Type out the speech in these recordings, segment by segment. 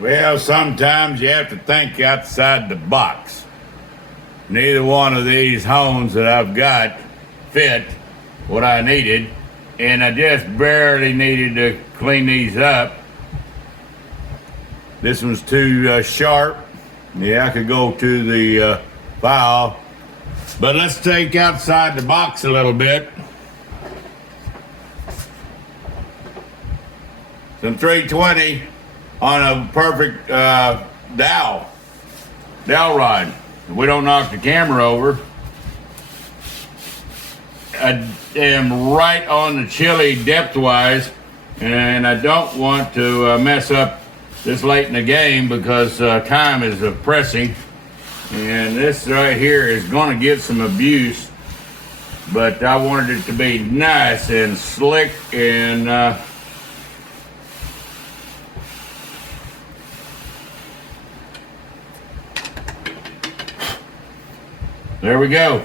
Well, sometimes you have to think outside the box. Neither one of these homes that I've got fit what I needed, and I just barely needed to clean these up. This one's too sharp. Yeah, I could go to the file, but let's take outside the box a little bit. Some 320 on a perfect dowel rod. We don't knock the camera over. I am right on the chili depth-wise, and I don't want to mess up this late in the game because time is pressing. And this right here is going to get some abuse, but I wanted it to be nice and slick and there we go.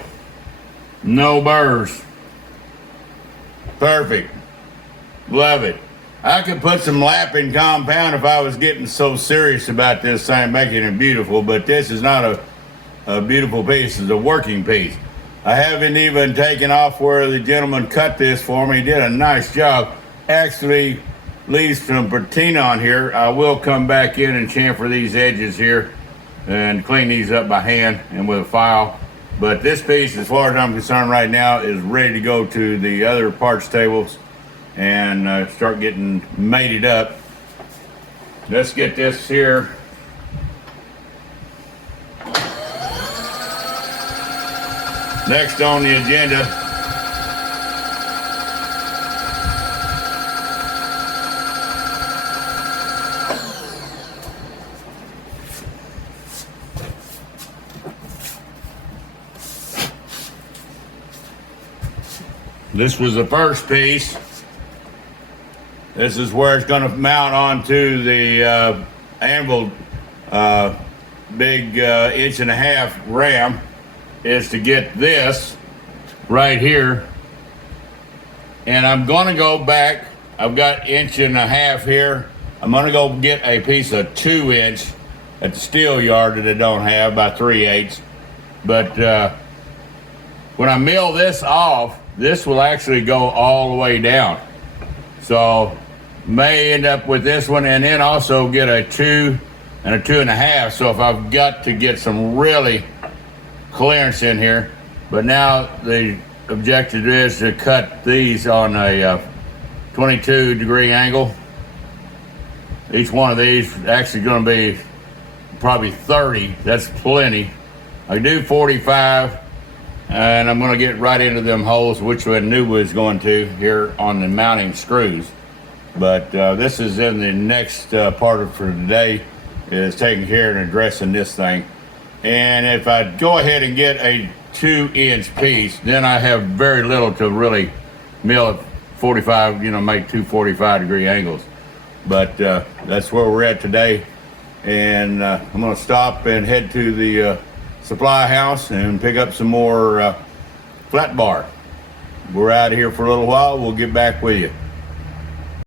No burrs. Perfect. Love it. I could put some lapping compound if I was getting so serious about this thing, making it beautiful, but this is not a beautiful piece. It's a working piece. I haven't even taken off where the gentleman cut this for me. He did a nice job. Actually leaves some patina on here. I will come back in and chamfer these edges here and clean these up by hand and with a file. But this piece, as far as I'm concerned right now, is ready to go to the other parts tables and start getting mated up. Let's get this here. Next on the agenda. This was the first piece. This is where it's going to mount onto the anvil big 1.5-inch ram, is to get this right here. And I'm going to go back. I've got 1.5 inch here. I'm going to go get a piece of 2-inch at the steel yard that I don't have by 3/8. But when I mill this off, this will actually go all the way down. So may end up with this one and then also get a 2 and a 2.5. So if I've got to get some really clearance in here, but now the objective is to cut these on a 22-degree angle. Each one of these actually going to be probably 30. That's plenty. I do 45. And I'm going to get right into them holes, which I knew was going to here on the mounting screws. But this is in the next part of for today, is taking care and addressing this thing. And if I go ahead and get a 2-inch piece, then I have very little to really mill at 45, make 2 45-degree angles. But that's where we're at today. And I'm going to stop and head to the supply house and pick up some more flat bar. We're out of here for a little while. We'll get back with you.